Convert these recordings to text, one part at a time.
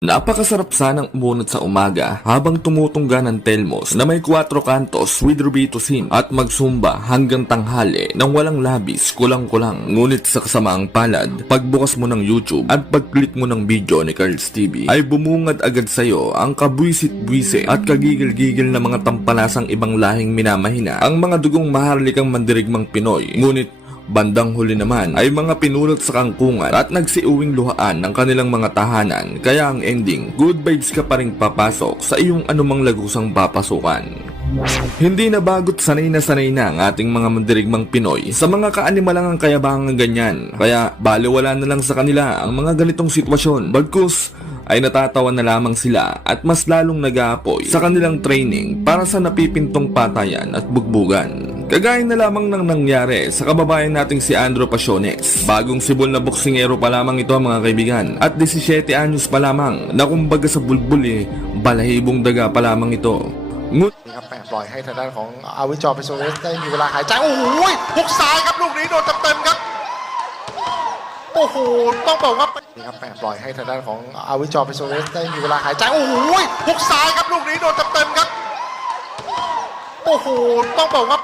Napakasarap sanang umunat sa umaga habang tumutungga ng Telmos na may 4 kantos with Rubitusin at magsumba hanggang tanghali nang walang labis, kulang-kulang. Ngunit sa kasamaang palad, pagbukas mo ng YouTube at pag-click mo ng video ni Carl's TV ay bumungad agad sa'yo ang kabwisit-bwise at kagigil-gigil na mga tampalasang ibang lahing minamahina ang mga dugong maharlikang mandirigmang Pinoy. Ngunit bandang huli naman ay mga pinulot sa kangkungan at nagsiuwing luhaan ng kanilang mga tahanan, kaya ang ending, good vibes ka pa rin papasok sa iyong anumang lagusang papasukan. Hindi na bagot sanay na ang ating mga mandirigmang Pinoy sa mga kaanimalang kayabangang ganyan, kaya baliwala na lang sa kanila ang mga ganitong sitwasyon. Bagkus ay natatawa na lamang sila at mas lalong nag-aapoy sa kanilang training para sa napipintong patayan at bugbugan. Kagaya na lamang nang nangyari sa kababayan nating si Andrew Pasiones. Bagong sibol na boksingero pa lamang ito mga kaibigan at 17 anyos pa lamang na kumbaga sa bulbul balahibong daga pa lamang ito. ครับแหม่ปล่อยให้ทางด้านของอาวิจอร์ เปโซเรสได้มีเวลาหายใจโอ้โหฮุกซ้ายครับลูกนี้โดนเต็มๆครับโอ้โหต้องบอกว่านี่ครับแหม่ปล่อยให้ทางด้านของอาวิจอร์ เปโซเรสได้มีเวลาหายใจโอ้โหฮุกซ้ายครับลูกนี้โดนเต็มๆครับโอ้โหต้องบอกว่า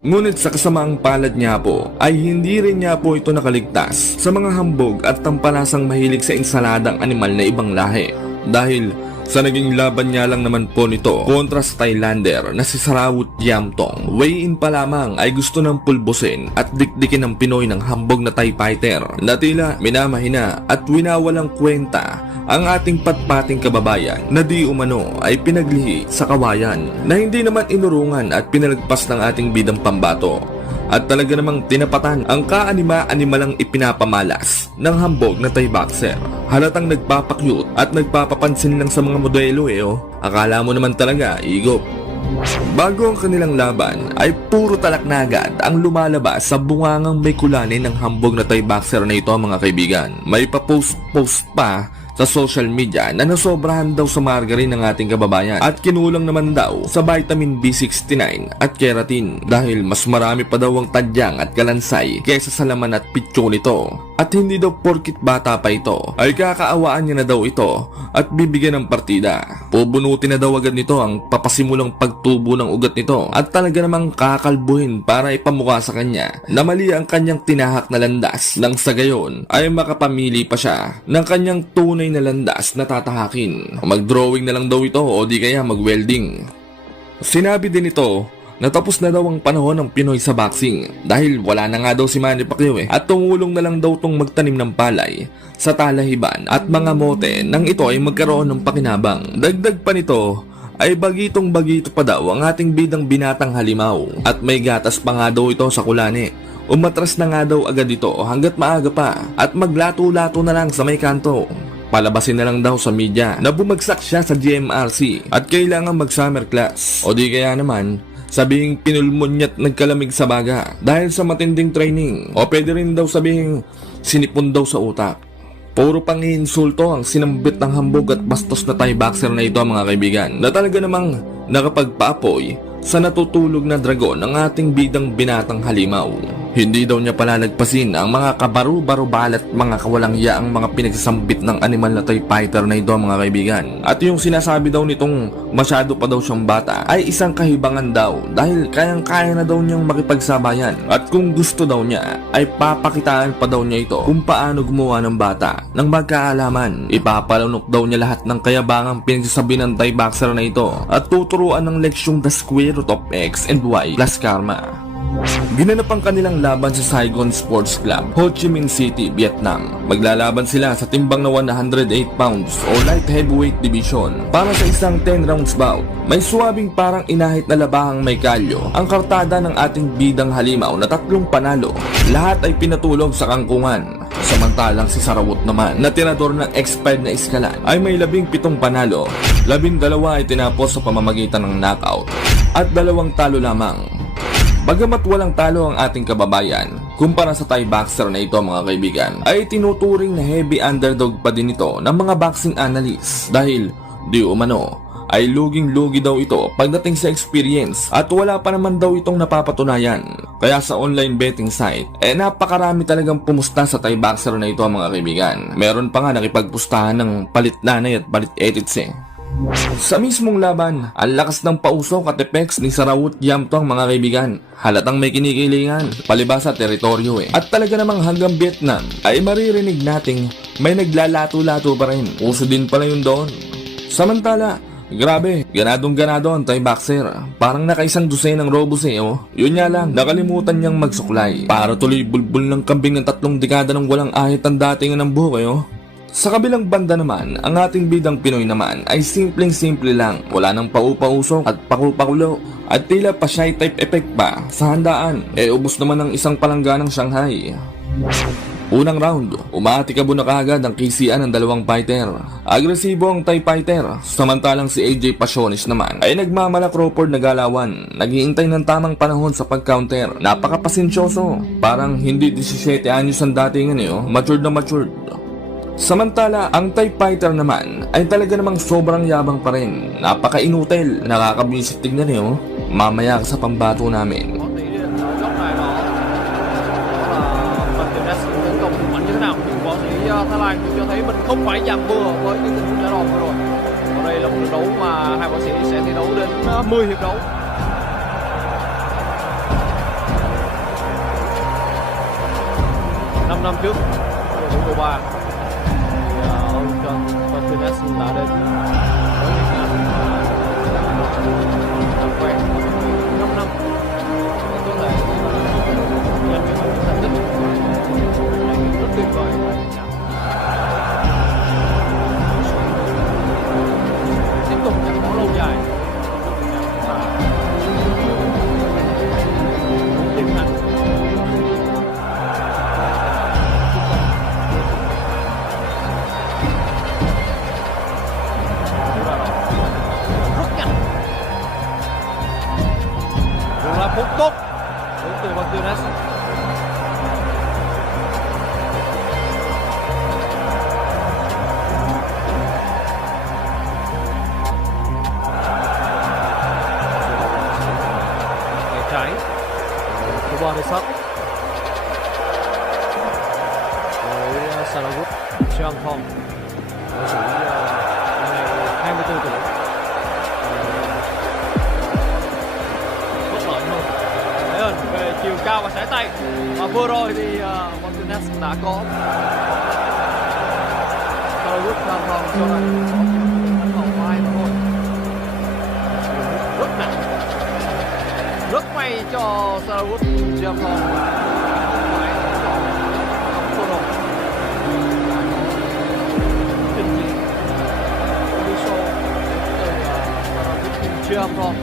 Ngunit sa kasamaang palad niya po ay hindi rin niya po ito nakaligtas sa mga hambog at tampalasang mahilig sa insaladang animal na ibang lahi. Dahil sa naging laban niya lang naman po nito kontra sa Thailander na si Sarawut Yamtong, weigh-in pa lamang ay gusto ng pulbusin at dikdikin ng Pinoy ng hambog na Thai fighter na tila minamahina at winawalang kwenta ang ating patpating kababayan na di umano ay pinaglihi sa kawayan na hindi naman inurungan at pinalagpas ng ating bidang pambato. At talaga namang tinapatan ang kaanima-animalang ipinapamalas ng hambog na Thai boxer. Halatang nagpapakyut at nagpapapansin lang sa mga modelo Akala mo naman talaga, igop. Bago ang kanilang laban ay puro talak na agad ang lumalabas sa bungangang may kulanin ng hambog na Thai boxer na ito mga kaibigan. May pa-post pa sa social media na nasobrahan daw sa margarine ng ating kababayan at kinulang naman daw sa vitamin B69 at keratin dahil mas marami pa daw ang tadyang at kalansay kaysa sa laman at pityo nito. At hindi daw porkit bata pa ito ay kakaawaan niya na daw ito at bibigyan ng partida. Pubunutin na daw agad nito ang papasimulang pagtubo ng ugat nito at talaga namang kakalbuhin para ipamukha sa kanya na mali ang kanyang tinahak na landas nang sa gayon ay makapamili pa siya ng kanyang tunay na landas na tatahakin. Mag-drawing na lang daw ito o di kaya mag-welding. Sinabi din ito na tapos na daw ang panahon ng Pinoy sa boxing dahil wala na nga daw si Manny Pacquiao at tumulong na lang daw tong magtanim ng palay sa talahiban at mga mote nang ito ay magkaroon ng pakinabang. Dagdag pa nito ay bagitong-bagito pa daw ang ating bidang binatang halimaw at may gatas pa nga daw ito sa kulani. Umatras na nga daw agad ito hanggat maaga pa at maglato-lato na lang sa may kanto. Palabasin na lang daw sa media na bumagsak siya sa GMRC at kailangan mag-summer class o di kaya naman sabihing pinulmon niya't nagkalamig sa baga dahil sa matinding training o pwede rin daw sabihing sinipon daw sa utak. Puro pang-iinsulto ang sinambit ng hambog at bastos na Thai boxer na ito mga kaibigan na talaga namang nakapagpaapoy sa natutulog na dragon ng ating bidang binatang halimaw. Hindi daw niya palalagpasin ang mga kabaru-baro balat mga kawalang yaang mga pinagsasambit ng animal na Thai fighter na ito mga kaibigan. At yung sinasabi daw nitong masyado pa daw siyang bata ay isang kahibangan daw dahil kayang-kaya na daw niyang makipagsabayan. At kung gusto daw niya ay papakitaan pa daw niya ito kung paano gumawa ng bata ng magkaalaman. Ipapalunok daw niya lahat ng kayabangang pinagsasabi ng Thai boxer na ito at tuturuan ng leksyong the square root of X and Y plus karma. Ginanap ang kanilang laban sa Saigon Sports Club, Ho Chi Minh City, Vietnam. Maglalaban sila sa timbang na 108 pounds o light heavyweight division para sa isang 10 rounds bout. May suwabing parang inahit na labahang may kalyo ang kartada ng ating bidang halimaw na 3 panalo. Lahat ay pinatulog sa kangkungan. Samantalang si Sarawut naman na tirador ng expired na iskalan ay may 17 panalo, 12 ay tinapos sa pamamagitan ng knockout at 2 talo lamang. Bagamat walang talo ang ating kababayan, kumpara sa Thai boxer na ito mga kaibigan, ay tinuturing na heavy underdog pa din ito ng mga boxing analysts dahil di umano ay luging-lugi daw ito pagdating sa experience at wala pa naman daw itong napapatunayan. Kaya sa online betting site, napakarami talagang pumusta sa Thai boxer na ito mga kaibigan. Meron pa nga nakipagpustahan ng palit nanay at palit edits eh. Sa mismong laban, ang lakas ng pausok at effects ni Sarawut Yamptong mga kaibigan. Halatang may kinikilingan, palibasa teritoryo eh. At talaga namang hanggang Vietnam ay maririnig nating may naglalato-lato pa rin. Uso din pala yun doon. Samantala, grabe, ganadong-ganado ang Thai boxer. Parang nakaisang dosenang robos eh, oh. Yun nga lang, nakalimutan niyang magsuklay. Para tuloy bulbul ng kambing ng 3 dekada ng walang ahit ang datingan ng buhok eh, oh. Sa kabilang banda naman, ang ating bidang Pinoy naman ay simpleng-simple lang. Wala nang paupausok at pakupakulo at tila pa shy type effect pa sa handaan. Ubos naman ng isang palangga ng Shanghai. Unang round, umatikabo na kaagad ang kisian ng 2 fighter. Agresibo ang Thai fighter, samantalang si AJ Pasiones naman ay nagmamalak Crawford na galawan. Naghihintay ng tamang panahon sa pag-counter. Napakapasensyoso, parang hindi 17 anyos ang datingan eh, oh. Matured na matured. Samantala, ang Thai fighter naman ay talaga namang sobrang yabang pa rin. Napaka-inutil, nakakabwisit tignan eh, oh. Mamaya sa pambato namin. Thái Lan cũng cho thấy mình không phải giằng bừa với những tình huống đã đòn vừa rồi. Ở đây là một trận đấu mà hai võ sĩ sẽ thi đấu đến 10 hiệp đấu. Năm năm trước, ở thủ đô Ba, John Martinez đã đến với Việt Nam làm quen 5 năm để có thể giành được một thành tích rất tuyệt vời. Tiếp tục gắn bó lâu dài và tiềm năng rất nhanh, vừa là phút tốt đến từ Martinez. Trái Kubanisat với Sarawut Yamptong, võ sĩ ngày 24 tuổi, bất lợi hơn Thế Ân về chiều cao và sải tay, và vừa rồi thì Martinez đã có Sarawut Yamptong cho lại vòng vai thôi, rất nặng. Rất may cho Sarawut Yamptong phải chọn cô đồng trình diễn đi show từ Sarawut Yamptong.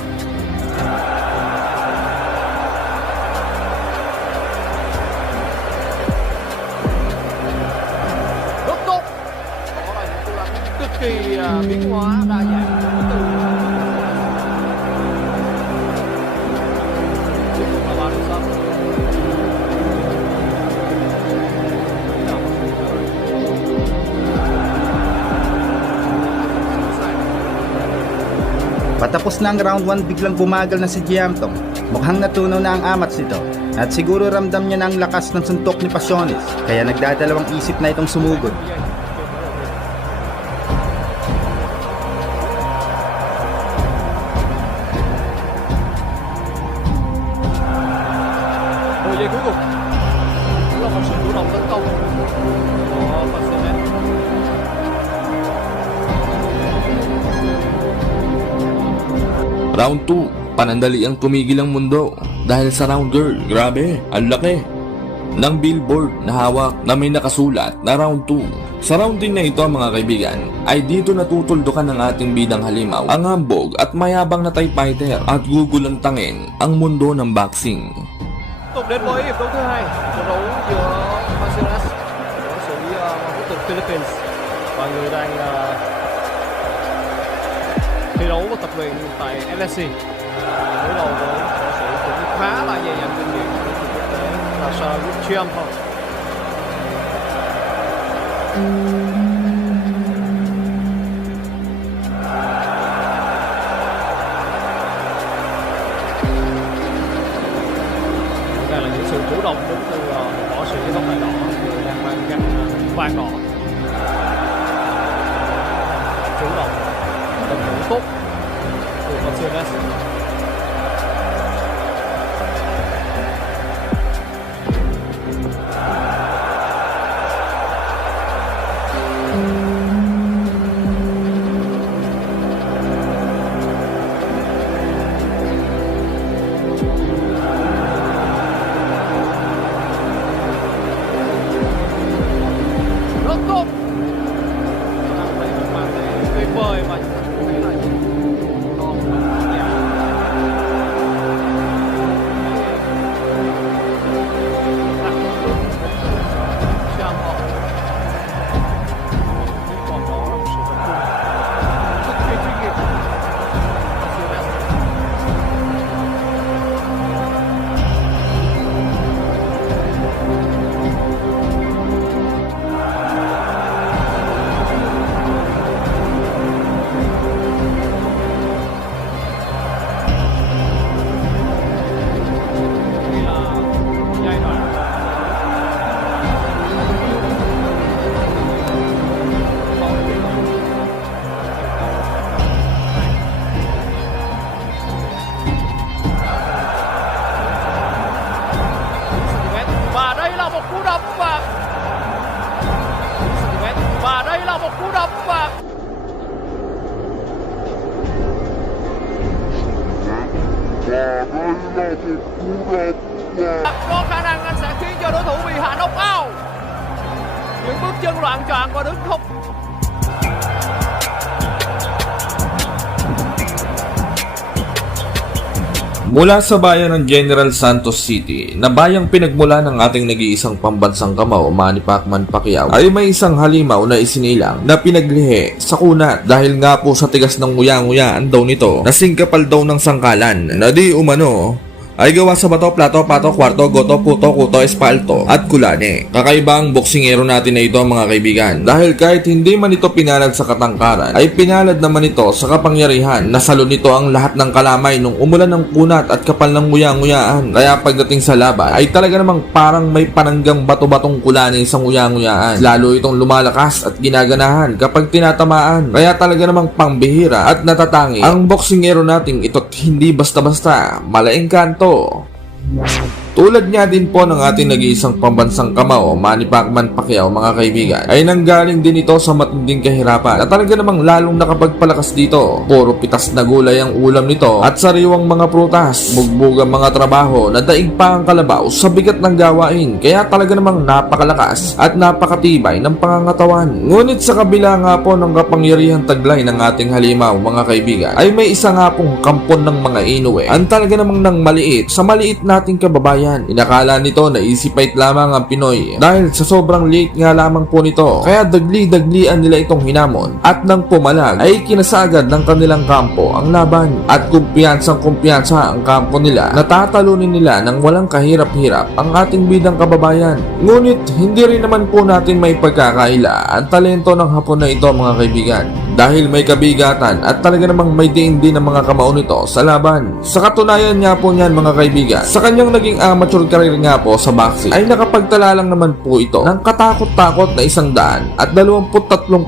Rất tốt, đó là những cú đánh cực kỳ biến hóa đa dạng từ Patapos na ang round 1, biglang bumagal na si Yamptong. Mukhang natunaw na ang amats nito. At siguro ramdam niya na ang lakas ng suntok ni Pasiones, kaya nagdadalawang isip na itong sumugod. Giây cuối cùng cũng là một sự chủ động tấn công của Pasiones. Round 2, panandali ang tumigil ang mundo dahil sa round girl. Grabe, ang laki ng billboard na hawak na may nakasulat na round 2. Sa round din na ito mga kaibigan, ay dito natutuldukan ng ating bidang halimaw ang hambog at mayabang na Thai fighter at gugulantangin ang mundo ng boxing. Tục đến với hiệp đấu thứ hai, trận đấu giữa Pasiones Philippines và người đang thi đấu và tập luyện tại LSC. Đối đầu với võ sĩ cũng khá là dày dặn kinh nghiệm của quốc tế là Sir Richard thôi. Đây là những sự chủ động đến từ võ sĩ tóc tai đỏ người đang mang găng vàng đỏ. Chủ động tận hưởng tốt của Mercedes. Rất tốt. Đây là màn thể tuyệt vời mà chúng ta thấy là những con nhà Trang họ còn đó là một sự tập trung cực kỳ chuyên nghiệp. Đây là giai đoạn và đây là một cú đập và đây là một cú đập và có khả năng anh sẽ khiến cho đối thủ bị hạ knock out. Những bước chân loạng choạng và đứng không. Mula sa bayan ng General Santos City, na bayang pinagmula ng ating nag-iisang pambansang kamao, Manny Pacman Pacquiao, ay may isang halimaw na isinilang na pinaglihi sa kunat dahil nga po sa tigas ng nguya-nguyaan daw nito na singkapal daw ng sangkalan na di umano ay gawa sa bato, plato, pato, kwarto, goto, puto, kuto, espalto at kulane. Kakaiba ang boksingero natin na ito mga kaibigan dahil kahit hindi man ito pinalad sa katangkaran ay pinalad naman ito sa kapangyarihan. Nasalo nito ang lahat ng kalamay nung umulan ng kunat at kapal ng nguya-nguyaan. Kaya pagdating sa laban ay talaga namang parang may pananggang bato-batong kulane sa nguya-nguyaan. Lalo itong lumalakas at ginaganahan kapag tinatamaan. Kaya talaga namang pangbihira at natatangi ang boksingero nating ito't hindi basta-basta malaengkanto. Tulad nga din po ng ating nag-iisang pambansang kamao, Manny Pacman Pacquiao mga kaibigan, ay nanggaling din ito sa matinding kahirapan at talaga namang lalong nakapagpalakas dito. Puro pitas na gulay ang ulam nito at sariwang mga prutas, bugbog ang mga trabaho na daig pa ang kalabaw sa bigat ng gawain. Kaya talaga namang napakalakas at napakatibay ng pangangatawan. Ngunit sa kabila nga po ng kapangyarihan taglay ng ating halimaw mga kaibigan, ay may isa nga pong kampon ng mga Inoue ang talaga namang nang maliit sa maliit nating kababayan. Inakala nito na easy fight lamang ang Pinoy dahil sa sobrang liit nga lamang po nito. Kaya dagli-daglian nila itong hinamon at nang pumalag ay kinasagad ng kanilang kampo ang laban at kumpiyansang-kumpiyansa ang kampo nila. Natatalunin nila ng walang kahirap-hirap ang ating bidang kababayan. Ngunit hindi rin naman po natin may pagkakaila ang talento ng Hapon na ito mga kaibigan dahil may kabigatan at talaga namang may diin din ang mga kamao nito sa laban. Sa katunayan nga po niyan mga kaibigan, sa kanyang naging amateur career nga po sa boxing ay nakapagtala lang naman po ito ng katakot-takot na 123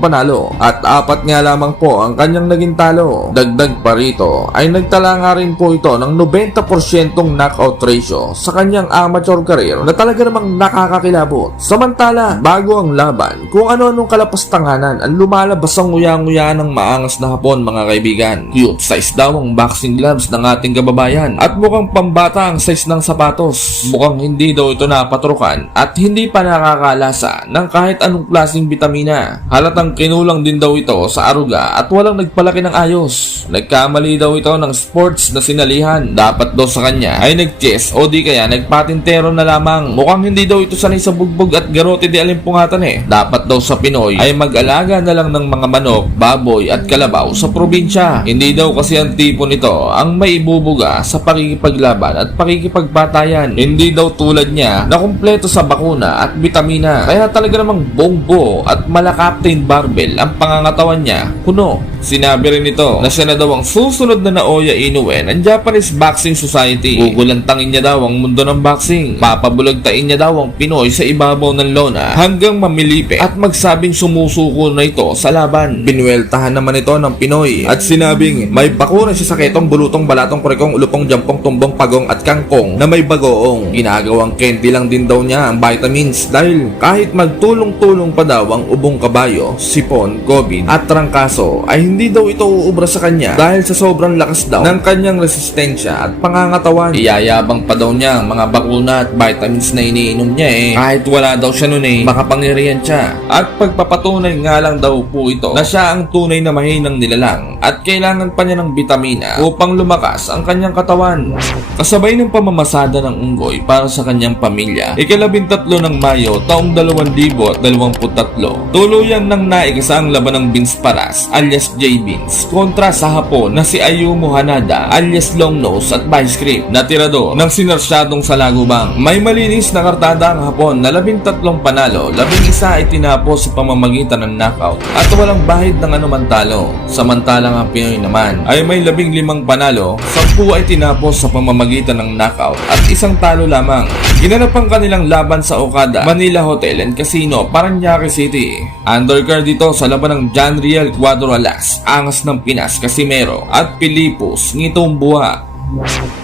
panalo at 4 nga lamang po ang kanyang naging talo. Dagdag pa rito ay nagtala nga rin po ito ng 90% knockout ratio sa kanyang amateur career na talaga namang nakakakilabot. Samantala bago ang laban, kung ano-anong kalapastanganan ang lumalabas ang nguya-nguya yan ng maangas na Hapon mga kaibigan. Cute size daw ang boxing gloves ng ating kababayan at mukhang pambata ang size ng sapatos. Mukhang hindi daw ito napatrukan at hindi pa nakakalasa ng kahit anong klaseng bitamina. Halatang kinulang din daw ito sa aruga at walang nagpalaki ng ayos. Nagkamali daw ito ng sports na sinalihan. Dapat daw sa kanya ay nag-chess o di kaya nagpatintero na lamang. Mukhang hindi daw ito sanay sa bugbog at garote di alimpungatan eh. Dapat daw sa Pinoy ay mag-alaga na lang ng mga manok, baboy at kalabaw sa probinsya. Hindi daw kasi ang tipo nito ang may ibubuga sa pakikipaglaban at pakikipagpatayan. Hindi daw tulad niya na kumpleto sa bakuna at bitamina. Kaya talaga namang bongbo at mala Captain Barbell ang pangangatawan niya. Kuno, sinabi rin nito na siya na daw ang susunod na Naoya Inoue ng Japanese Boxing Society. Gugulantangin niya daw ang mundo ng boxing. Papabulagtain niya daw ang Pinoy sa ibabaw ng lona hanggang mamilipe at magsabing sumusuko na ito sa laban. Binueltahan naman ito ng Pinoy at sinabing may bakuna siya sa ketong, bulutong, balatong, kurikong, ulupong, jampong, tumbong, pagong at kangkong na may bagoong. Ginagawang candy lang din daw niya ang vitamins dahil kahit magtulong-tulong pa daw ang ubong kabayo, sipon, COVID at trangkaso ay hindi daw ito uubra sa kanya dahil sa sobrang lakas daw ng kanyang resistensya at pangangatawan. Iyayabang pa daw niya ang mga bakuna at vitamins na iniinom niya eh. Kahit wala daw siya nun eh, makapangyarihan siya. At pagpapatunay nga lang daw po ito na siya ang tunay na mahinang nilalang at kailangan pa niya ng bitamina upang lumakas ang kanyang katawan. Kasabay ng pamamasada ng unggoy para sa kanyang pamilya, ika-13 ng Mayo taong 2023, tuluyan ng naigasa ang laban ng Vince Paras alias J. Vince kontra sa Hapon na si Ayumu Hanada alias Longnose at Vice Grip na tirado ng sinarsyadong Salagubang. May malinis na kartada ang Hapon na 13 panalo, 11 ay tinapos sa pamamagitan ng knockout at walang bahid ng anumang talo. Samantalang ang Pinoy naman ay may 15 panalo, 10 ay tinapos sa pamamagitan ng knockout at 1 talo lamang. Ginanap ang kanilang laban sa Okada Manila Hotel and Casino, Paranaque City. Undercard dito sa laban ng John Riel Cuadro Alas, Angas ng Pinas Casimero at Pilipos Ngitong Buha.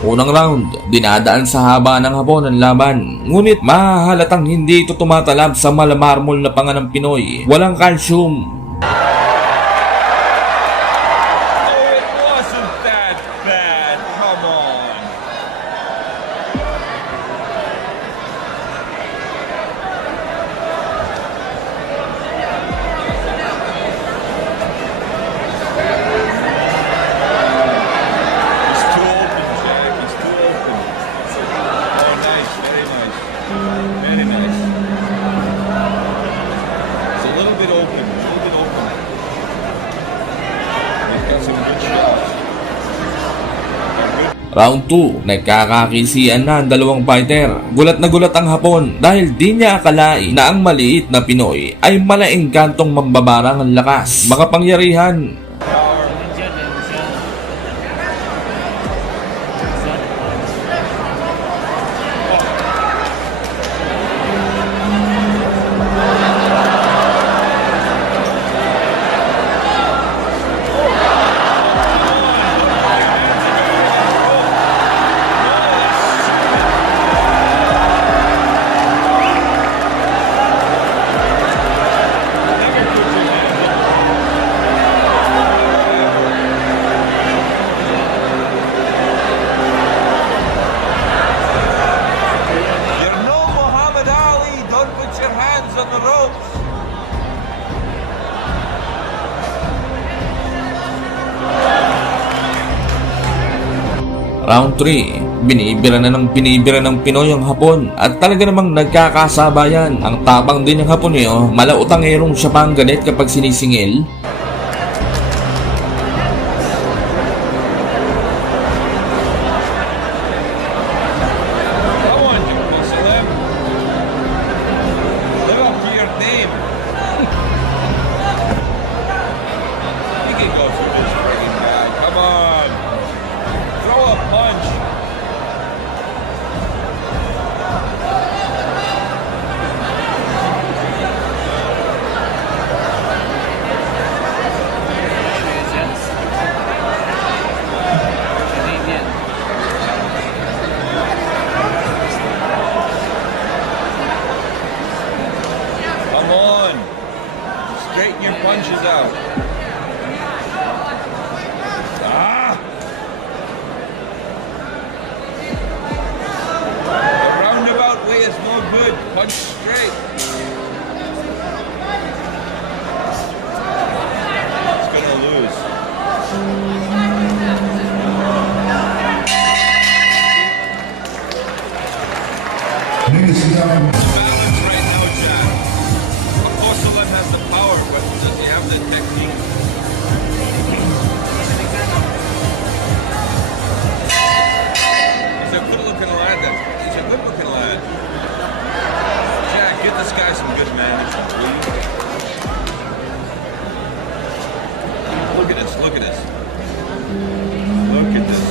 Unang round, dinadaan sa haba ng Hapon ang laban. Ngunit mahahalatang hindi ito tumatalab sa malamarmol na panga ng Pinoy. Walang calcium. It wasn't that bad. Come on. He's too open, Jack. He's too open. Oh, nice. Very nice. Very nice. It's a little bit open. A little bit open. He's got some good shots. Round 2, nagkakakisian na ang dalawang fighter. Gulat na gulat ang Hapon dahil di niya akalain na ang maliit na Pinoy ay malaing kantong mambabarang ang lakas, makapangyarihan. You're no Muhammad Ali. Don't put your hands on the ropes. Round 3, binibira ng Pinoy ang Hapon at talaga namang nagkakasabayan. Ang tapang din ng Hapon malautangerong siya pang ganit kapag sinisingil. Come on, Jumbo Celeb. Live up to your name. You can go for this freaking guy. Come on. Throw a punch. at this. Look at this.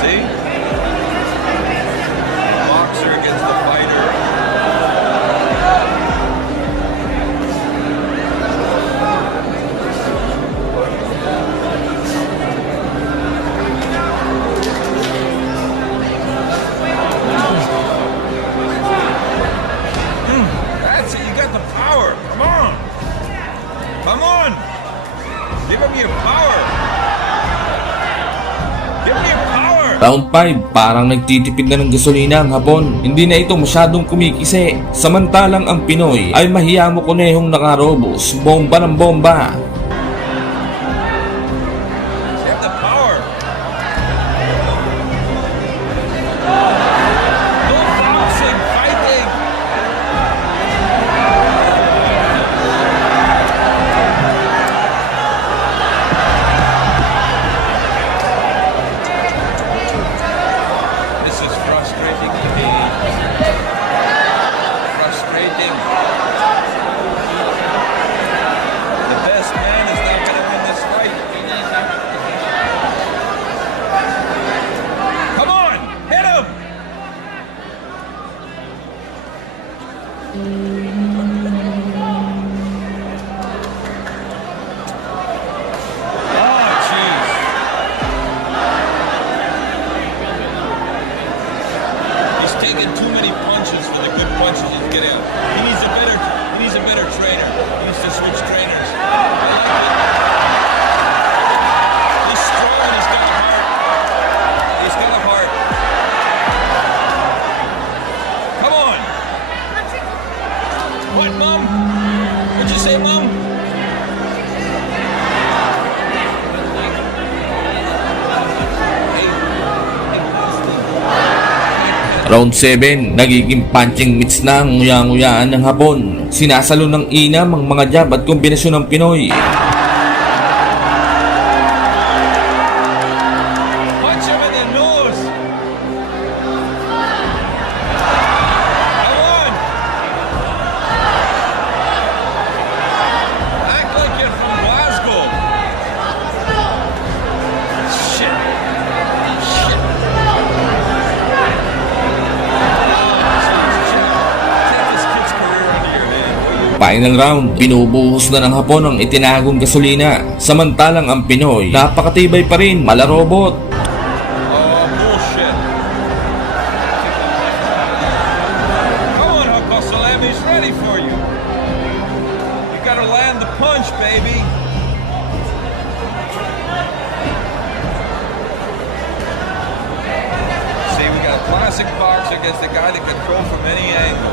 See? Boxer against the fighter. That's it. You got the power. Come on. Come on. Give him your power. Give me your power. Round 5, parang nagtitipid na ng gasolina ang Hapon. Hindi na ito masyadong kumikisi. Samantalang ang Pinoy ay mahiyamo kunehong nakarobos, bomba ng bomba. You have the power. No boxing, fighting. This is frustrating to me. Frustrating. The best man is not going to win this fight. Come on, hit him! Oh, jeez. He's taking too many punches for the good punches he's getting. He needs a better trainer. He needs to switch trainers. I like it. He's strong and he's got a heart. He's got a heart. Come on. What, Mom? What'd you say, Mom? Round 7, nagiging punching mitts na ang nguya-nguyaan ng Hapon. Sinasalo ng inam ang mga jab at kombinasyon ng Pinoy. Punch him in the nose. Come on. Act like you're from Glasgow. Shit. Shit. Take this kid's career into your hand. Final round, binubuhos na ng Hapon ang itinagong gasolina. Samantalang ang Pinoy, napakatibay pa rin, malarobot. Oh, bullshit. Come on, Uncle Salam, he's ready for you. You gotta land the punch, baby. See, we got a classic boxer against a guy that can throw from any angle.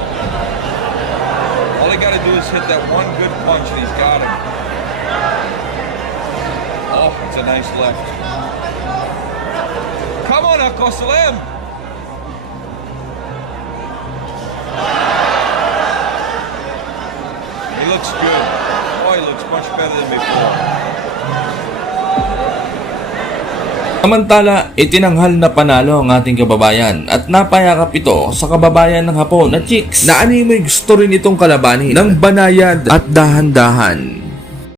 All he gotta do is hit that one good punch and he's got him. Oh, it's a nice left. Come on, Uncle Salam. He looks good. Oh, he looks much better than before. Samantala, itinanghal na panalo ang ating kababayan at napayakap ito sa kababayan ng Hapon na chicks na animoy gusto rin itong kalabanin ng banayad at dahan-dahan.